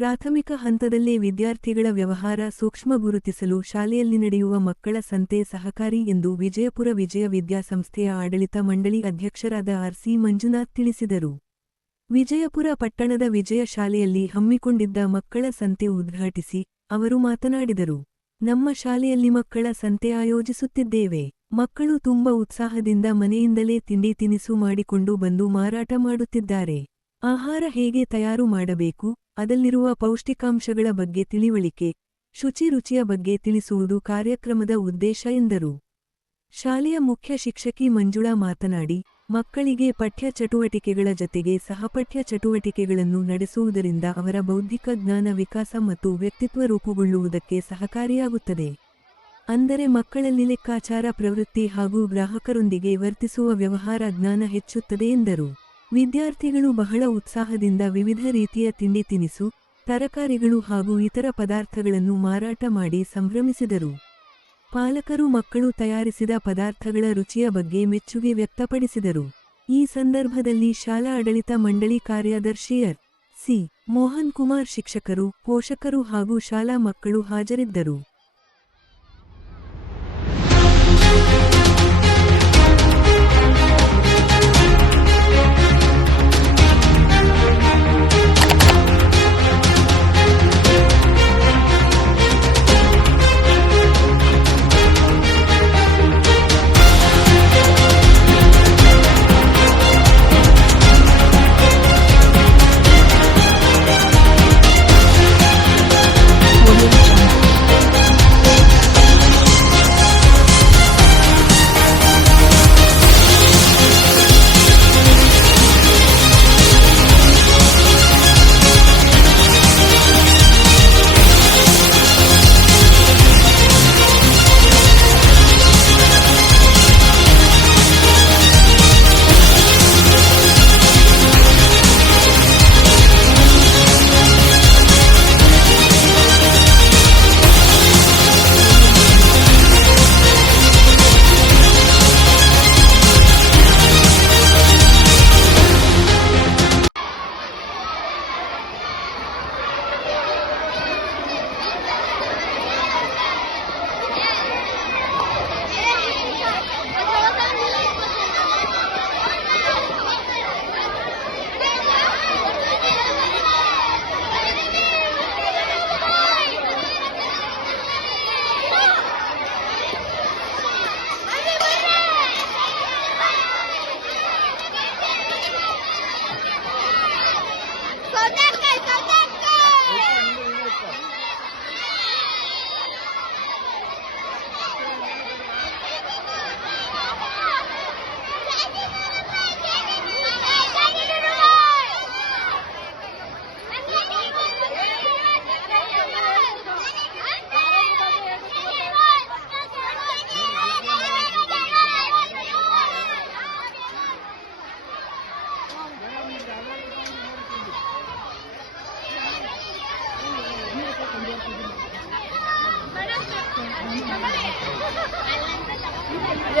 ಪ್ರಾಥಮಿಕ ಹಂತದಲ್ಲೇ ವಿದ್ಯಾರ್ಥಿಗಳ ವ್ಯವಹಾರ ಸೂಕ್ಷ್ಮ ಗುರುತಿಸಲು ಶಾಲೆಯಲ್ಲಿ ನಡೆಯುವ ಮಕ್ಕಳ ಸಂತೆ ಸಹಕಾರಿ ಎಂದು ವಿಜಯಪುರ ವಿಜಯ ವಿದ್ಯಾಸಂಸ್ಥೆಯ ಆಡಳಿತ ಮಂಡಳಿ ಅಧ್ಯಕ್ಷರಾದ ಆರ್.ಸಿ. ಮಂಜುನಾಥ್ ತಿಳಿಸಿದರು. ವಿಜಯಪುರ ಪಟ್ಟಣದ ವಿಜಯ ಶಾಲೆಯಲ್ಲಿ ಹಮ್ಮಿಕೊಂಡಿದ್ದ ಮಕ್ಕಳ ಸಂತೆ ಉದ್ಘಾಟಿಸಿ ಅವರು ಮಾತನಾಡಿದರು. ನಮ್ಮ ಶಾಲೆಯಲ್ಲಿ ಮಕ್ಕಳ ಸಂತೆ ಆಯೋಜಿಸುತ್ತಿದ್ದೇವೆ. ಮಕ್ಕಳು ತುಂಬಾ ಉತ್ಸಾಹದಿಂದ ಮನೆಯಿಂದಲೇ ತಿಂಡಿ ತಿನಿಸು ಮಾಡಿಕೊಂಡು ಬಂದು ಮಾರಾಟ ಮಾಡುತ್ತಿದ್ದಾರೆ. ಆಹಾರ ಹೇಗೆ ತಯಾರು ಮಾಡಬೇಕು, ಅದರಲ್ಲಿರುವ ಪೌಷ್ಟಿಕಾಂಶಗಳ ಬಗ್ಗೆ ತಿಳಿವಳಿಕೆ, ಶುಚಿ ರುಚಿಯ ಬಗ್ಗೆ ತಿಳಿಸುವುದು ಕಾರ್ಯಕ್ರಮದ ಉದ್ದೇಶ ಎಂದರು. ಶಾಲೆಯ ಮುಖ್ಯ ಶಿಕ್ಷಕಿ ಮಂಜುಳಾ ಮಾತನಾಡಿ, ಮಕ್ಕಳಿಗೆ ಪಠ್ಯ ಚಟುವಟಿಕೆಗಳ ಜತೆಗೆ ಸಹಪಠ್ಯ ಚಟುವಟಿಕೆಗಳನ್ನು ನಡೆಸುವುದರಿಂದ ಅವರ ಬೌದ್ಧಿಕ ಜ್ಞಾನ ವಿಕಾಸ ಮತ್ತು ವ್ಯಕ್ತಿತ್ವ ರೂಪುಗೊಳ್ಳುವುದಕ್ಕೆ ಸಹಕಾರಿಯಾಗುತ್ತದೆ. ಅಂದರೆ ಮಕ್ಕಳಲ್ಲಿ ಲೆಕ್ಕಾಚಾರ ಪ್ರವೃತ್ತಿ ಹಾಗೂ ಗ್ರಾಹಕರೊಂದಿಗೆ ವರ್ತಿಸುವ ವ್ಯವಹಾರ ಜ್ಞಾನ ಹೆಚ್ಚುತ್ತದೆ ಎಂದರು. ವಿದ್ಯಾರ್ಥಿಗಳು ಬಹಳ ಉತ್ಸಾಹದಿಂದ ವಿವಿಧ ರೀತಿಯ ತಿಂಡಿ ತಿನಿಸು, ತರಕಾರಿಗಳು ಹಾಗೂ ಇತರ ಪದಾರ್ಥಗಳನ್ನು ಮಾರಾಟ ಮಾಡಿ ಸಂಭ್ರಮಿಸಿದರು. ಪಾಲಕರು ಮಕ್ಕಳು ತಯಾರಿಸಿದ ಪದಾರ್ಥಗಳ ರುಚಿಯ ಬಗ್ಗೆ ಮೆಚ್ಚುಗೆ ವ್ಯಕ್ತಪಡಿಸಿದರು. ಈ ಸಂದರ್ಭದಲ್ಲಿ ಶಾಲಾ ಆಡಳಿತ ಮಂಡಳಿ ಕಾರ್ಯದರ್ಶಿ ಆರ್.ಸಿ. ಮೋಹನ್ ಕುಮಾರ್, ಶಿಕ್ಷಕರು, ಪೋಷಕರು ಹಾಗೂ ಶಾಲಾ ಮಕ್ಕಳು ಹಾಜರಿದ್ದರು.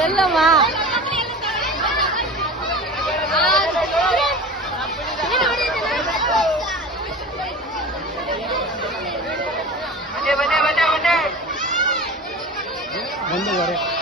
ಎಲ್ಲವಾ ಬಂದೆ